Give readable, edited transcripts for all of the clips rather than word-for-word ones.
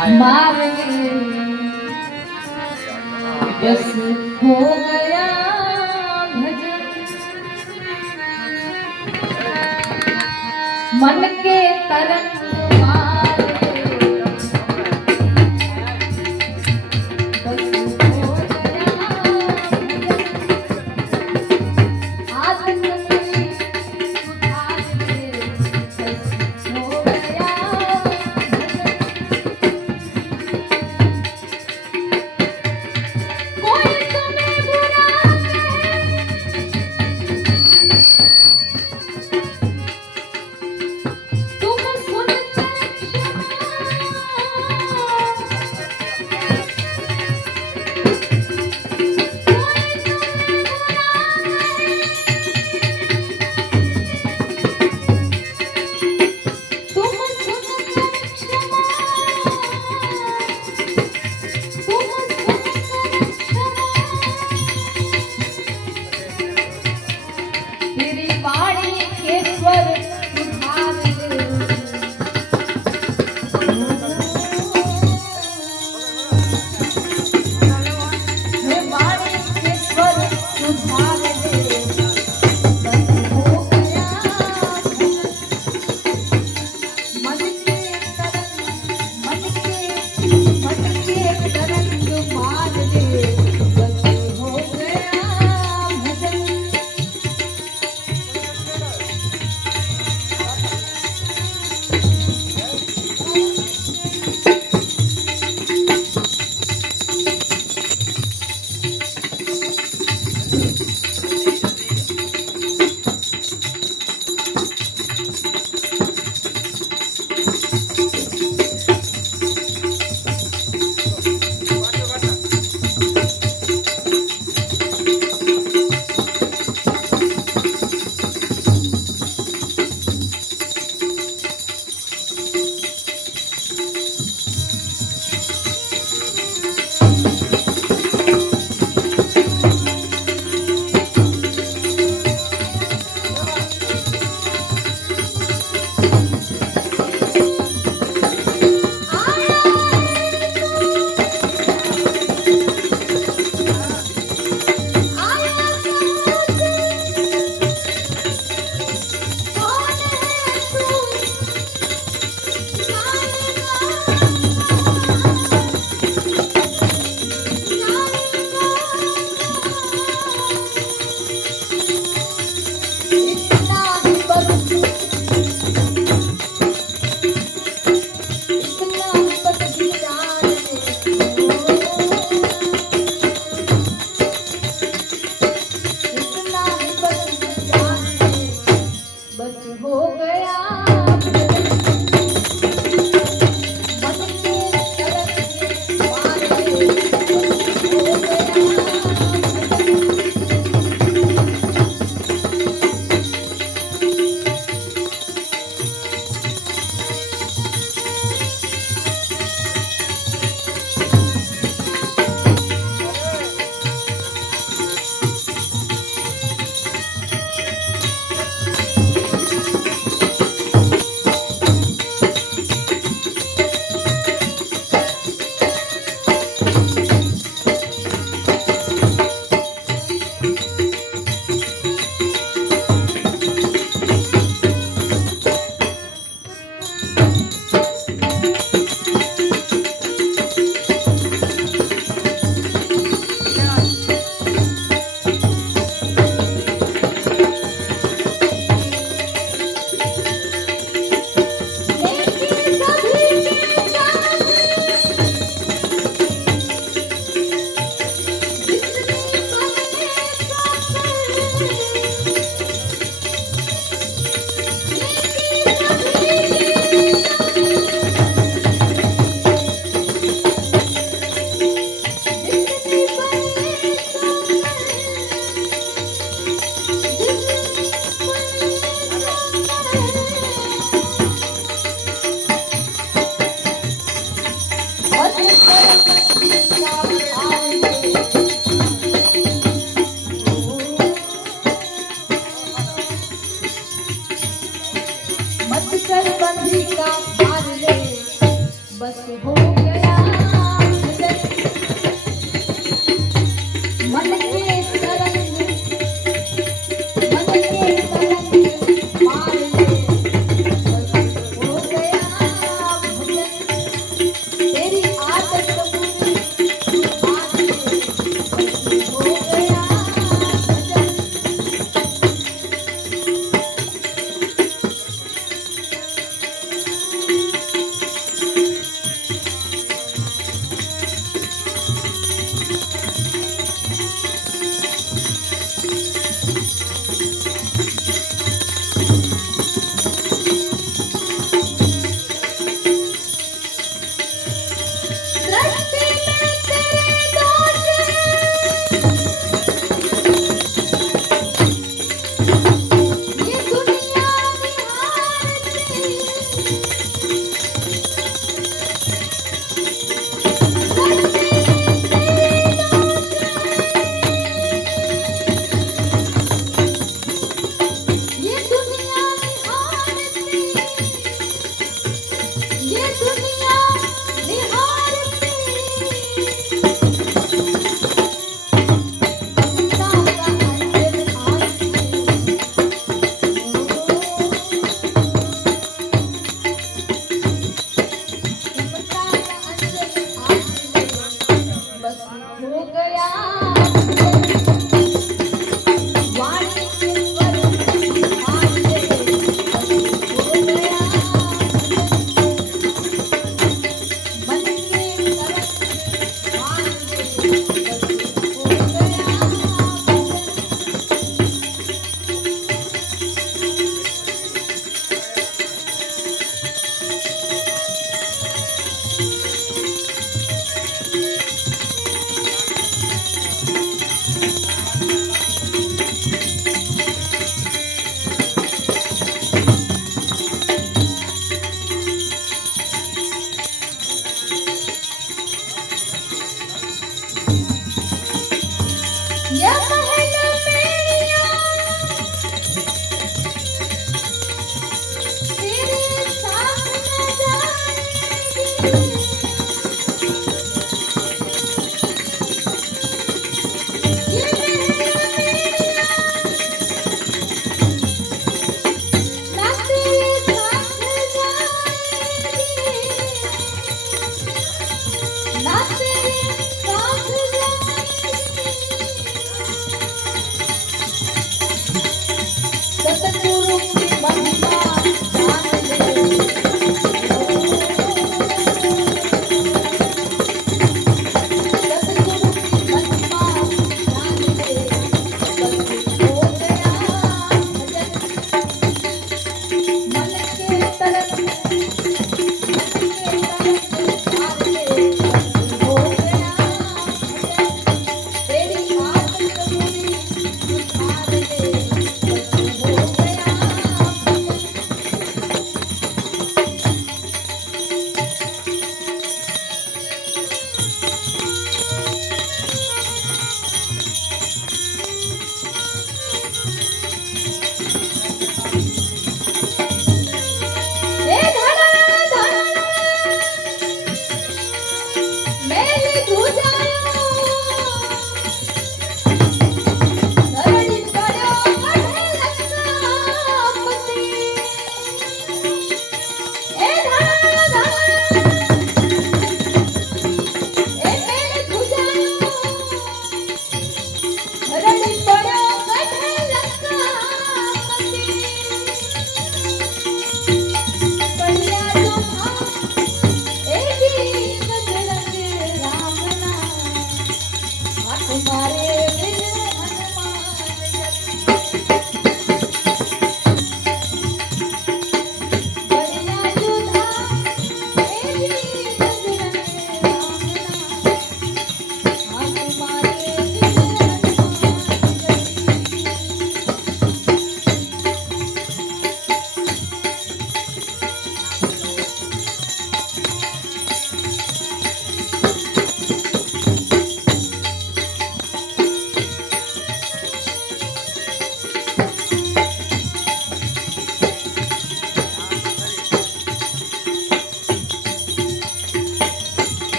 मारे बस हो गया भजन मन के तरंग मारे बस हो गया भजन आत्म में सुधार दे बस हो गया कोई तुम्हें बुरा कहे तुम सुन बस हो गया मन के तरंग मार ले बस हो गया भजन तेरी आदत बुरी मान ले बस हो गया भजन दृष्टि में तेरे दोष ये दुनिया निहारती दृष्टि में तेरे दोष ये दुनिया निहारती ये दुनिया निहारती ममता का अंजन आरती ममता का अंजन आरती बस हो गया वाणी ऊपर मान ले बस हो गया मन के तरंग मान ले बस हो गया भजन ये महल मेरिया तेरे साथ न जाएगी ये महल मेरिया ना तेरे साथ जाएगी ना तेरे साथ जाएगी सतगुरु की महिमा जान ले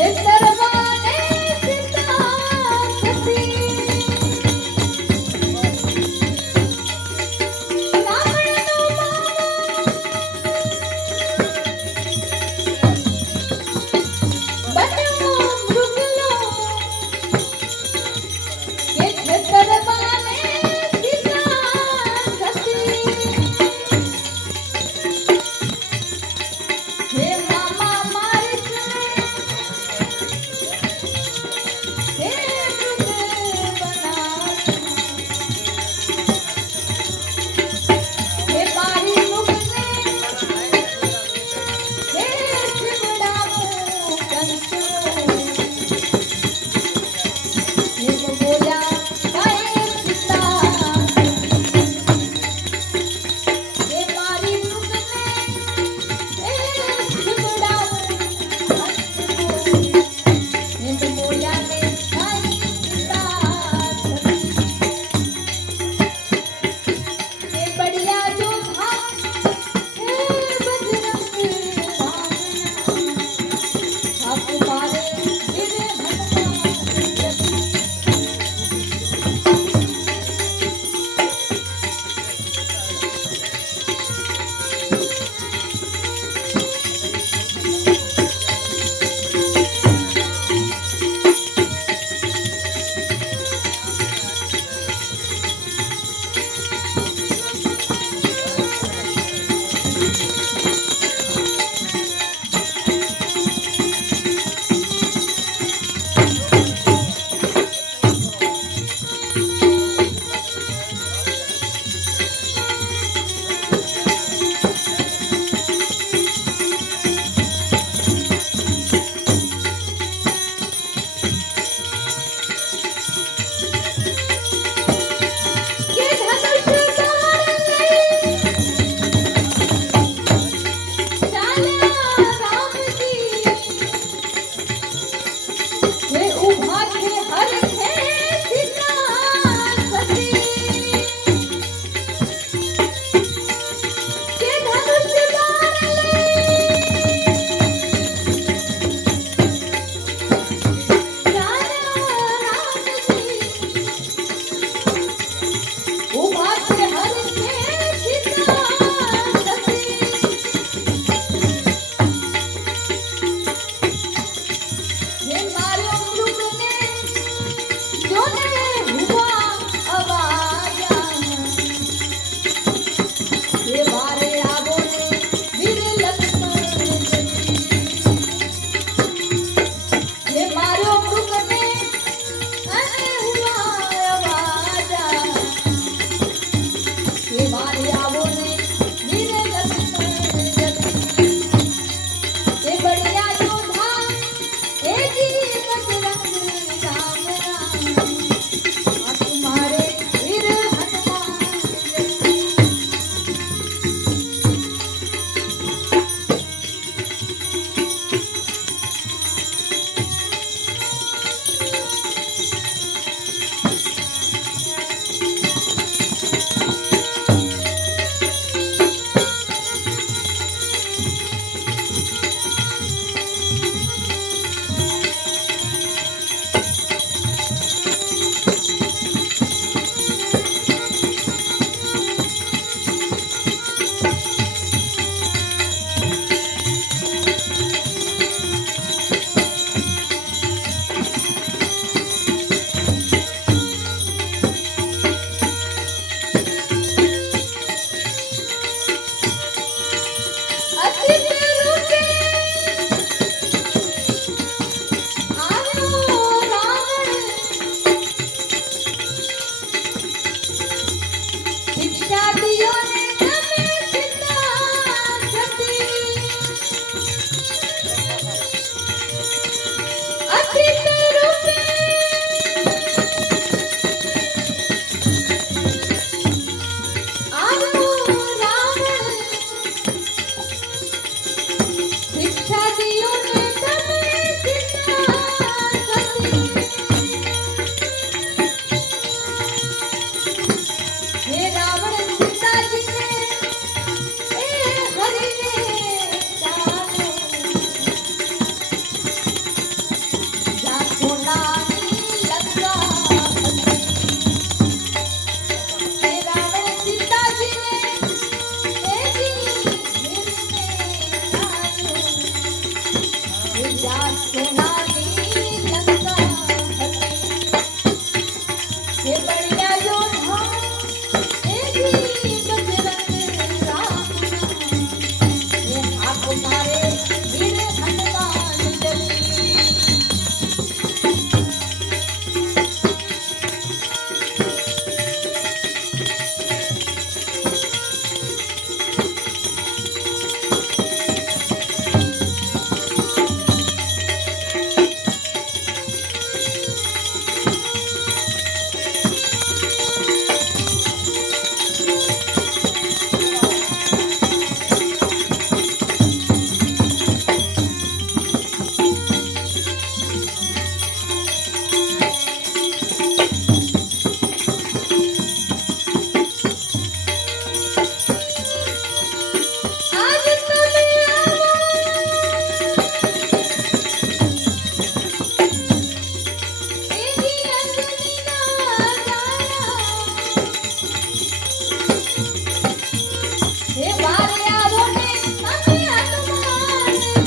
नेत्रवाने सीता सती रावणनो बन्यो मृगलो के नेत्रवाने सीता सती हे मामा मारिस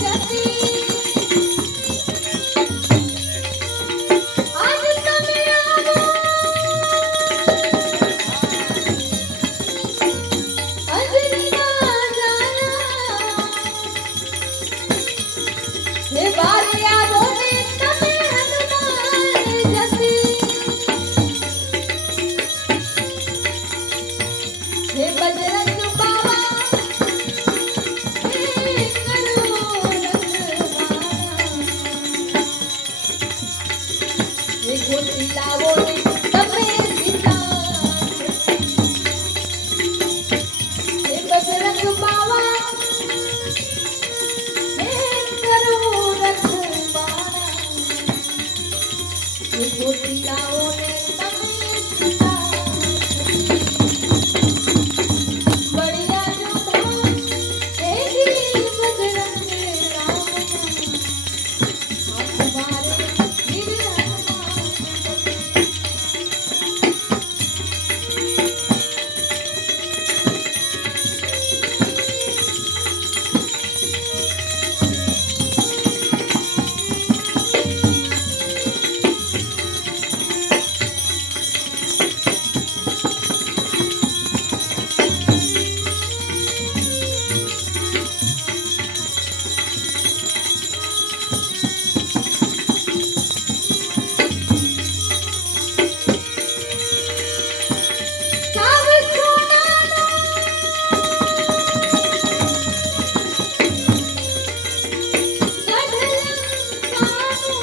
जती आज તમે આવો અંજલિના જાના હે બારે આવો ને તમે હનુમાન જતી હે બજરંગ બાવા હે કરો રખવાળા હે ગોતી લાવો ને તમે સીતા હે બજરંગ બાવા હે કરો રખવાળા હે ગોતી લાવો ને તમે સીતા बढ़िया जो था तेरी बजरंग राम हाथ मारे वीर साव सोनानो गढ़लंकानो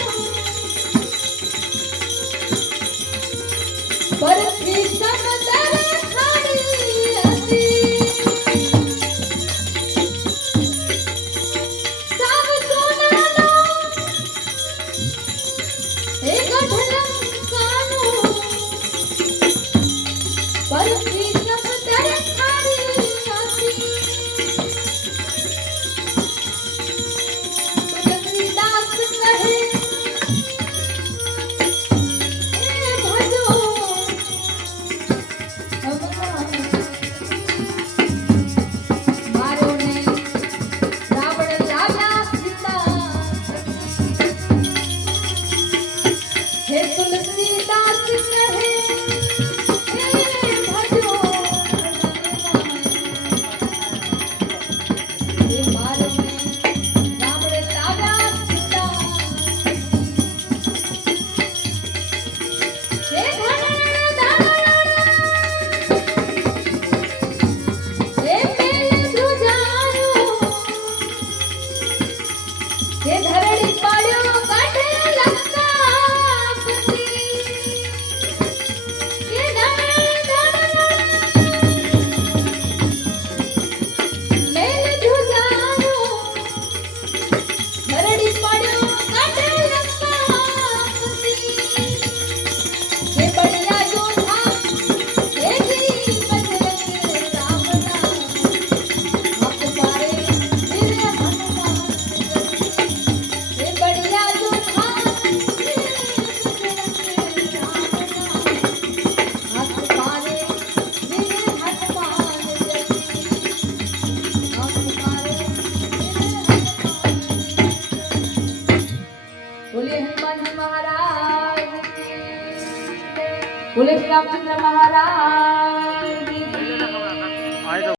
बरसी समंदर खाड़ी हसी साव सोनानो हे गढ़लंकानो बरसी समंदर खाड़ी हसी तुलसीदास कहे हे भजो भगवान मारो ने रावण लाला सीता हे तुलसीदास कहे हे भजो भगवान हे मारो ने रावण लाला सीता हे धरण धरण हे मेल धुजायो हे धरणी पाड्यो काढे लंकापति हे धरण धरण मेल धुजायो धरणी पाड्यो काढे लंकापति हे बढ़िया योधा हे जी बजरंग राम नाम हाथ मारे वीर हनुमान हे बढ़िया योधा हे बजरंग राम नाम हाथ मारे वीर हनुमान हाथ मारे बोले हनुमान जी महाराज की। बोले श्री रामचंद्र महाराज